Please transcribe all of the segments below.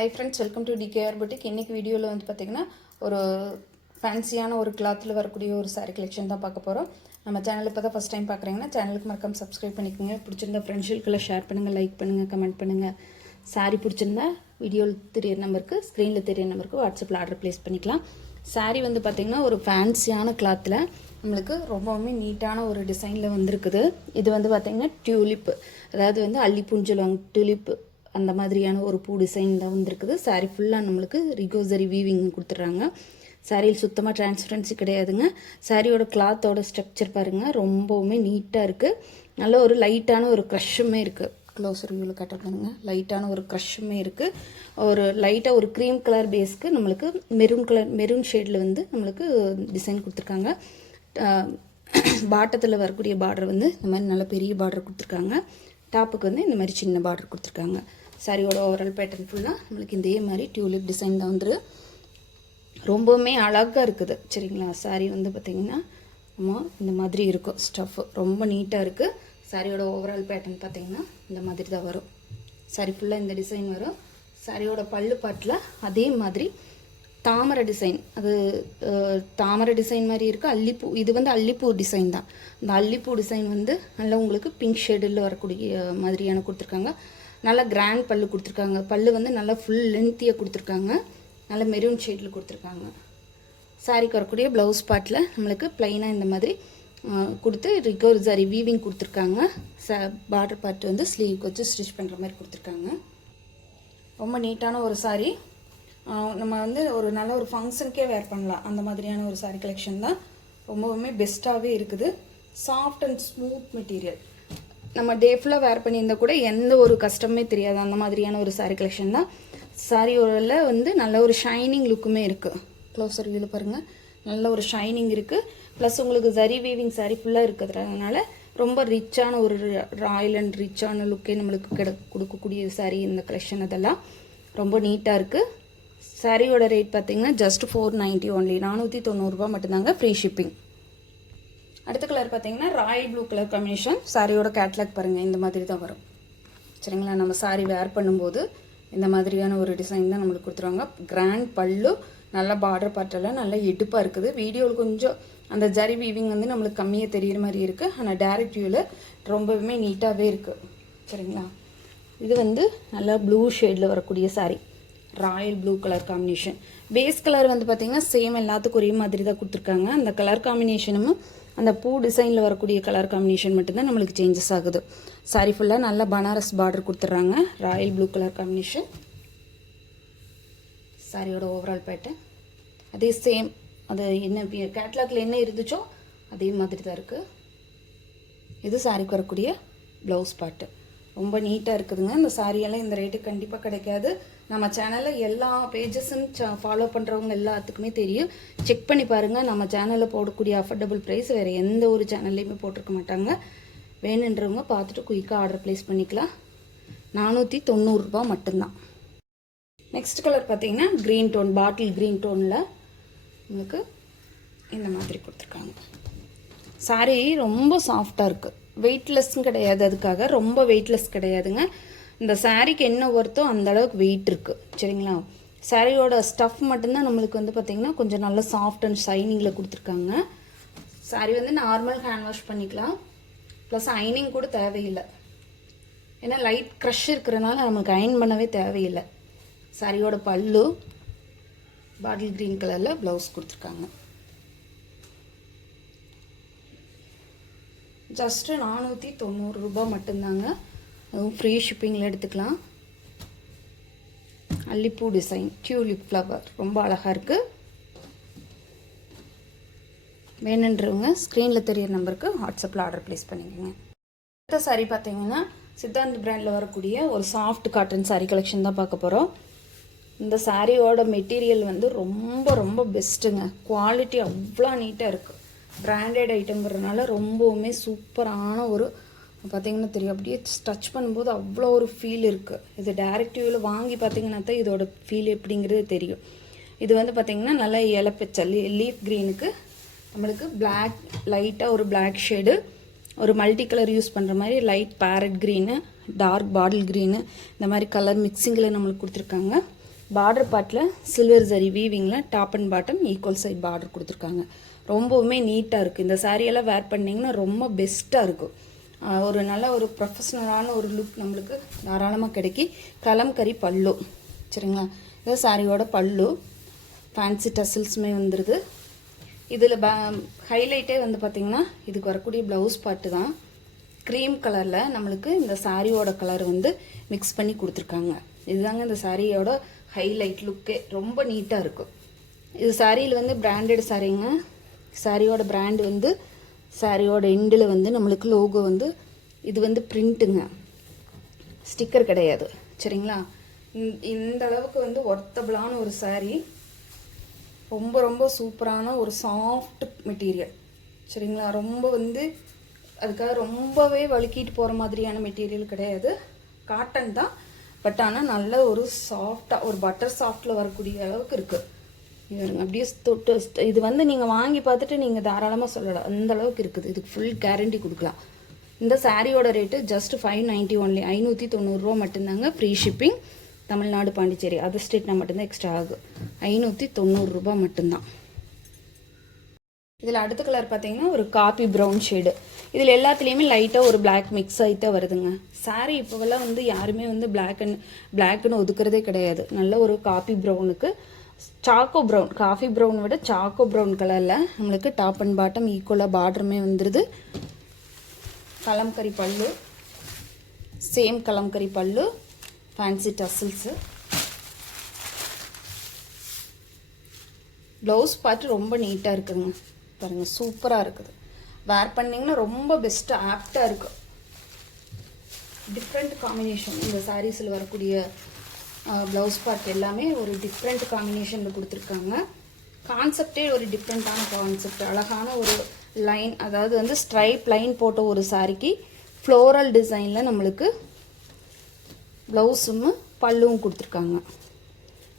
Hi friends, welcome to DKR Boutique. இன்னைக்கு வீடியோவில் வந்து பார்த்தீங்கன்னா ஒரு ஃபேன்சியான ஒரு கிளாத்தில் வரக்கூடிய ஒரு சாரி கலெக்ஷன் தான் பார்க்க போகிறோம். நம்ம சேனல் இப்போ தான் ஃபஸ்ட் டைம் பார்க்குறீங்கன்னா சேனலுக்கு மறக்காம சப்ஸ்கிரைப் பண்ணிக்கோங்க. பிடிச்சிருந்தா ஃப்ரெண்ட்ஸுக்குள்ளே ஷேர் பண்ணுங்கள், லைக் பண்ணுங்கள், கமெண்ட் பண்ணுங்கள். சாரி பிடிச்சிருந்தா வீடியோவில் தெரிய நம்பருக்கு, ஸ்க்ரீனில் தெரிய நம்பருக்கு வாட்ஸ்அப்பில் ஆர்டர் ப்ளேஸ் பண்ணிக்கலாம். சாரி வந்து பார்த்திங்கன்னா ஒரு ஃபேன்சியான கிளாத்தில் நம்மளுக்கு ரொம்பவுமே நீட்டான ஒரு டிசைனில் வந்துருக்குது. இது வந்து பார்த்திங்கன்னா டியூலிப்பு, அதாவது வந்து அல்லிப்பூன்னு சொல்லுவாங்க, டியூலிப்பு அந்த மாதிரியான ஒரு பூ டிசைன் தான் வந்துருக்குது. சாரீ ஃபுல்லாக நம்மளுக்கு ரிகோசரி வீவிங் கொடுத்துட்றாங்க. சாரியில் சுத்தமாக டிரான்ஸ்பரன்சி கிடையாதுங்க. சாரியோட கிளாத்தோட ஸ்ட்ரக்சர் பாருங்கள், ரொம்பவுமே நீட்டாக இருக்குது. நல்ல ஒரு லைட்டான ஒரு க்ரஷ்ஷுமே இருக்குது. க்ளோஸர் வியூவில் கட்ட பாருங்கள், லைட்டான ஒரு க்ரஷ்ஷுமே இருக்குது. ஒரு லைட்டாக ஒரு க்ரீம் கலர் பேஸ்க்கு நம்மளுக்கு மெரூன் ஷேடில் வந்து நம்மளுக்கு டிசைன் கொடுத்துருக்காங்க. பாட்டத்தில் வரக்கூடிய பார்டர் வந்து இந்த மாதிரி நல்ல பெரிய பார்டர் கொடுத்துருக்காங்க. டாப்புக்கு வந்து இந்த மாதிரி சின்ன பார்டர் கொடுத்துருக்காங்க. சாரியோட ஓவரால் பேட்டர்ன் ஃபுல்லாக நம்மளுக்கு இதே மாதிரி டியூலிப் டிசைன் தான் வந்துரு. ரொம்பவுமே அழகாக இருக்குது. சரிங்களா, சாரி வந்து பார்த்திங்கன்னா இந்த மாதிரி இருக்கும். ஸ்டஃப் ரொம்ப நீட்டாக இருக்குது. சாரியோட ஓவரால் பேட்டர்ன் பார்த்திங்கன்னா இந்த மாதிரி தான் வரும். சாரி ஃபுல்லாக இந்த டிசைன் வரும். சாரியோட பல்லு பாட்டில் அதே மாதிரி தாமரை டிசைன், அது தாமரை டிசைன் மாதிரி இருக்குது. அல்லிப்பூ, இது வந்து அல்லிப்பூ டிசைன் தான். இந்த அல்லிப்பூ டிசைன் வந்து நல்லா உங்களுக்கு பிங்க் ஷேடில் வரக்கூடிய மாதிரியான கொடுத்துருக்காங்க. நல்லா கிராண்ட் பல்லு கொடுத்துருக்காங்க. பல்லு வந்து நல்லா ஃபுல் லென்த்தியாக கொடுத்துருக்காங்க. நல்லா மெரூன் ஷேடில் கொடுத்துருக்காங்க. சாரிக்கு வரக்கூடிய ப்ளவுஸ் பார்ட்டில் நம்மளுக்கு ப்ளைனாக இந்த மாதிரி கொடுத்து ரிகோசரி வீவிங் கொடுத்துருக்காங்க. பார்டர் பார்ட் வந்து ஸ்லீவ்க்கு வச்சு ஸ்டிச் பண்ணுற மாதிரி கொடுத்துருக்காங்க. ரொம்ப நீட்டான ஒரு சாரி. நம்ம வந்து ஒரு நல்ல ஒரு ஃபங்க்ஷனுக்கே வேர் பண்ணலாம் அந்த மாதிரியான ஒரு சாரி கலெக்ஷன் தான். ரொம்பவுமே பெஸ்ட்டாகவே இருக்குது. Soft and smooth material. நம்ம டே ஃபுல்லாக வேர் பண்ணியிருந்தால் கூட எந்த ஒரு கஷ்டமே தெரியாது. அந்த மாதிரியான ஒரு சாரி கலெக்ஷன் தான். சாரியோட வந்து நல்ல ஒரு ஷைனிங் லுக்குமே இருக்குது. க்ளோஸர் வியூவில் பாருங்கள், நல்ல ஒரு ஷைனிங் இருக்குது. ப்ளஸ் உங்களுக்கு ஜரி வீவிங் சாரி ஃபுல்லாக இருக்கிறதுனால ரொம்ப ரிச்சான ஒரு ராயல் அண்ட் ரிச்சான லுக்கே நம்மளுக்கு கொடுக்கக்கூடிய சாரி இந்த கலெக்ஷன். அதெல்லாம் ரொம்ப நீட்டாக இருக்குது. சாரியோட ரேட் பார்த்தீங்கன்னா ஜஸ்ட் 490 ஒன்லி, 490 ரூபா மட்டும்தாங்க, ஃப்ரீ ஷிப்பிங். அடுத்த கலர் பார்த்தீங்கன்னா ராயல் ப்ளூ கலர் காம்பினேஷன். சாரியோட கேட்லாக் பாருங்கள், இந்த மாதிரி தான் வரும். சரிங்களா, நம்ம சாரி வேர் பண்ணும்போது இந்த மாதிரியான ஒரு டிசைன் தான் நம்மளுக்கு கொடுத்துருவாங்க. கிராண்ட் பல்லு, நல்ல பார்டர் பார்ட்டெல்லாம் நல்லா எடுப்பாக இருக்குது. வீடியோவில் கொஞ்சம் அந்த ஜரி வீவிங் வந்து நம்மளுக்கு கம்மியாக தெரிகிற மாதிரி இருக்குது. ஆனால் டேரக்ட் வியூவில் ரொம்பவுமே நீட்டாகவே இருக்குது. சரிங்களா, இது வந்து நல்லா ப்ளூ ஷேடில் வரக்கூடிய sari, royal blue colour combination. Base colour வந்து பார்த்திங்கன்னா சேம் எல்லாத்துக்கும் ஒரே மாதிரி தான் கொடுத்துருக்காங்க. அந்த கலர் காம்பினேஷனும் அந்த பூ டிசைனில் வரக்கூடிய கலர் காம்பினேஷன் மட்டும்தான் நம்மளுக்கு சேஞ்சஸ் ஆகுது. சாரி ஃபுல்லாக நல்ல பனாரஸ் பார்டர் கொடுத்துட்றாங்க. Royal blue colour combination. சாரியோட ஓவரால் பேட்டர்ன் அதே சேம், அது என்ன கேட்லாக்ல என்ன இருந்துச்சோ அதே மாதிரி தான் இருக்குது. இது சாரிக்கு வரக்கூடிய ப்ளவுஸ் பார்ட்டு. ரொம்ப நீட்டாக இருக்குதுங்க. இந்த சாரியெல்லாம் இந்த ரேட்டுக்கு கண்டிப்பாக கிடைக்காது. நம்ம சேனலில் எல்லா பேஜஸும் ஃபாலோ பண்ணுறவங்க எல்லாத்துக்குமே தெரியும். செக் பண்ணி பாருங்கள். நம்ம சேனலில் போடக்கூடிய அஃபோர்டபுள் ப்ரைஸ் வேறு எந்த ஒரு சேனல்லையுமே போட்டிருக்க மாட்டாங்க. வேணுன்றவங்க பார்த்துட்டு குயிக்காக ஆர்டர் ப்ளேஸ் பண்ணிக்கலாம். 490 ரூபா மட்டும்தான். நெக்ஸ்ட் கலர் பார்த்தீங்கன்னா க்ரீன் டோன், பாட்டில் க்ரீன் டோனில் உங்களுக்கு இந்த மாதிரி கொடுத்துருக்காங்க. சாரி ரொம்ப சாஃப்டாக இருக்குது. வெயிட்லெஸ்ஸும் கிடையாது, அதுக்காக ரொம்ப வெயிட்லெஸ் கிடையாதுங்க. இந்த சாரீக்கு என்ன ஒர்த்தோ அந்த அளவுக்கு வெயிட் இருக்குது. சரிங்களா, சாரியோட ஸ்டஃப் மட்டும்தான் நம்மளுக்கு வந்து பார்த்திங்கன்னா கொஞ்சம் நல்ல சாஃப்ட் அண்ட் ஷைனிங்கில் கொடுத்துருக்காங்க. சாரி வந்து நார்மல் ஹேண்ட் வாஷ் பண்ணிக்கலாம். ப்ளஸ் அயனிங் கூட தேவையில்லை. ஏன்னா லைட் க்ரஷ் இருக்கிறனால நமக்கு அயன் பண்ணவே தேவையில்லை. சாரியோட பல்லு பாட்டில் க்ரீன் கலரில் ப்ளவுஸ் கொடுத்துருக்காங்க. ஜஸ்ட்டு 490 ரூபா மட்டும்தாங்க. அதுவும் ஃப்ரீ ஷிப்பிங்கில் எடுத்துக்கலாம். அல்லிப்பூ டிசைன், டியூலிப் ஃப்ளவர் ரொம்ப அழகாக இருக்குது. வேணுன்றவங்க ஸ்க்ரீனில் தெரிய நம்பருக்கு வாட்ஸ்அப்பில் ஆர்டர் ப்ளேஸ் பண்ணிக்கோங்க. அடுத்த சாரி பார்த்தீங்கன்னா சித்தாந்த் பிராண்டில் வரக்கூடிய ஒரு சாஃப்ட் காட்டன் சாரி கலெக்ஷன் தான் பார்க்க போகிறோம். இந்த சாரியோட மெட்டீரியல் வந்து ரொம்ப ரொம்ப பெஸ்ட்டுங்க. குவாலிட்டி அவ்வளோ நீட்டாக இருக்குது. பிராண்டட் ஐட்டங்கிறதுனால ரொம்பவுமே சூப்பரான ஒரு பார்த்திங்கன்னா தெரியும், அப்படியே டச் பண்ணும்போது அவ்வளோ ஒரு ஃபீல் இருக்குது. இது டேரக்ட் வியூவில் வாங்கி பார்த்திங்கன்னா தான் இதோட ஃபீல் எப்படிங்கிறது தெரியும். இது வந்து பார்த்திங்கன்னா நல்லா இலப்பச்சை லீஃப் க்ரீனுக்கு நம்மளுக்கு பிளாக், லைட்டாக ஒரு பிளாக் ஷேடு, ஒரு மல்டி கலர் யூஸ் பண்ணுற மாதிரி light parrot green, dark bottle green, இந்த மாதிரி கலர் மிக்சிங்கில் நம்மளுக்கு கொடுத்துருக்காங்க. பார்டர் பார்ட்டில் சில்வர் ஜரி வீவிங்கில் top and bottom equal side border கொடுத்துருக்காங்க. ரொம்பவுமே நீட்டாக இருக்குது. இந்த சாரியெல்லாம் வேர் பண்ணிங்கன்னா ரொம்ப பெஸ்ட்டாக இருக்கும். ஒரு நல்ல ஒரு ப்ரொஃபஷ்னலான ஒரு லுக் நம்மளுக்கு தாராளமாக கிடைக்கி. கலம்கரி பல்லு சரிங்களா. இது சாரியோட பல்லு ஃபேன்சி டசில்ஸுமே வந்துடுது. இதில் ஹைலைட்டே வந்து பார்த்திங்கன்னா இதுக்கு வரக்கூடிய ப்ளவுஸ் பார்ட்டு தான் க்ரீம் கலரில் நம்மளுக்கு இந்த சாரியோட கலர் வந்து மிக்ஸ் பண்ணி கொடுத்துருக்காங்க. இதுதாங்க இந்த சாரியோட ஹைலைட் லுக்கே. ரொம்ப நீட்டாக இருக்கும். இது சாரியில் வந்து பிராண்டட் சாரிங்க. சாரியோட பிராண்ட் வந்து சாரியோட எண்டில் வந்து நம்மளுக்கு லோகோ வந்து இது வந்து பிரிண்ட்டுங்க, ஸ்டிக்கர் கிடையாது சரிங்களா. இந்த அளவுக்கு வந்து ஒர்த்தபிளான ஒரு சாரி. ரொம்ப ரொம்ப சூப்பரான ஒரு சாஃப்ட் மெட்டீரியல் சரிங்களா. ரொம்ப வந்து அதுக்காக ரொம்பவே வழுக்கிட்டு போகிற மாதிரியான மெட்டீரியல் கிடையாது. காட்டன் தான், பட் ஆனால் நல்ல ஒரு சாஃப்டாக ஒரு பட்டர் சாஃப்டில் வரக்கூடிய அளவுக்கு இருக்குது. இதுங்க அப்படியே தொட்டு இது வந்து நீங்கள் வாங்கி பார்த்துட்டு நீங்கள் தாராளமாக சொல்லலாம், அந்த அளவுக்கு இருக்குது. இதுக்கு ஃபுல் கேரண்டி கொடுக்கலாம். இந்த சாரியோட ரேட்டு ஜஸ்ட் 590 ஒன்லி, 590 ரூபா மட்டும்தாங்க. Free shipping. Tamil Nadu Pondicherry other ஸ்டேட்னா மட்டும்தான் எக்ஸ்ட்ரா ஆகும். 590 ரூபா மட்டும்தான். இதில் அடுத்த கலர் பார்த்தீங்கன்னா ஒரு காப்பி ப்ரௌன் ஷேடு. இதில் எல்லாத்துலேயுமே லைட்டாக ஒரு பிளாக் மிக்ஸ் ஆகிட்டே வருதுங்க. சாரி இப்போவெல்லாம் வந்து யாருமே வந்து பிளாக்னு ஒதுக்குறதே கிடையாது. நல்ல ஒரு காப்பி ப்ரௌனுக்கு சாக்கோ ப்ரௌன், காஃபி ப்ரௌன் விட சாக்கோ ப்ரௌன் கலரில் நம்மளுக்கு டாப் அண்ட் பாட்டம் ஈக்குவலாக பார்டருமே வந்துடுது. கலம்கரி பல்லு, சேம் கலம்கரி பல்லு, ஃபேன்சி டசில்ஸு. ப்ளவுஸ் பார்த்து ரொம்ப நீட்டாக இருக்குதுங்க. பாருங்கள் சூப்பராக இருக்குது. வேர் பண்ணிங்கன்னா ரொம்ப பெஸ்ட்டாக ஆப்டாக இருக்கும். டிஃப்ரெண்ட் காம்பினேஷன் இந்த சாரீஸில் வரக்கூடிய ப்ளவுஸ் பார்ட் எல்லாமே ஒரு டிஃப்ரெண்ட் காம்பினேஷனில் கொடுத்துருக்காங்க. கான்செப்டே ஒரு டிஃப்ரெண்ட்டான கான்செப்ட். அழகான ஒரு லைன், அதாவது வந்து ஸ்ட்ரைப் லைன் போட்ட ஒரு சாரிக்கு ஃப்ளோரல் டிசைனில் நம்மளுக்கு ப்ளவுஸும் பல்லுவும் கொடுத்துருக்காங்க.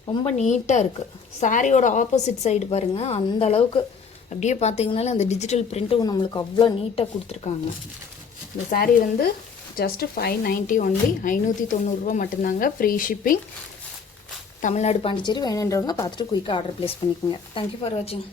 ரொம்ப நீட்டாக இருக்குது. சாரியோட ஆப்போசிட் சைடு பாருங்கள், அந்த அளவுக்கு அப்படியே பார்த்தீங்கன்னாலே அந்த டிஜிட்டல் பிரிண்ட்டும் நம்மளுக்கு அவ்வளோ நீட்டாக கொடுத்துருக்காங்க. இந்த சாரீ வந்து ஜஸ்ட் 590 ஒன்லி, 590 ரூபா மட்டும்தாங்க. Free shipping. தமிழ்நாடு பாண்டிச்சேரி வேணுன்றவங்க பார்த்துட்டு குயிக்காக ஆர்டர் ப்ளேஸ் பண்ணிக்கோங்க. தேங்க்யூ ஃபார் வாட்சிங்.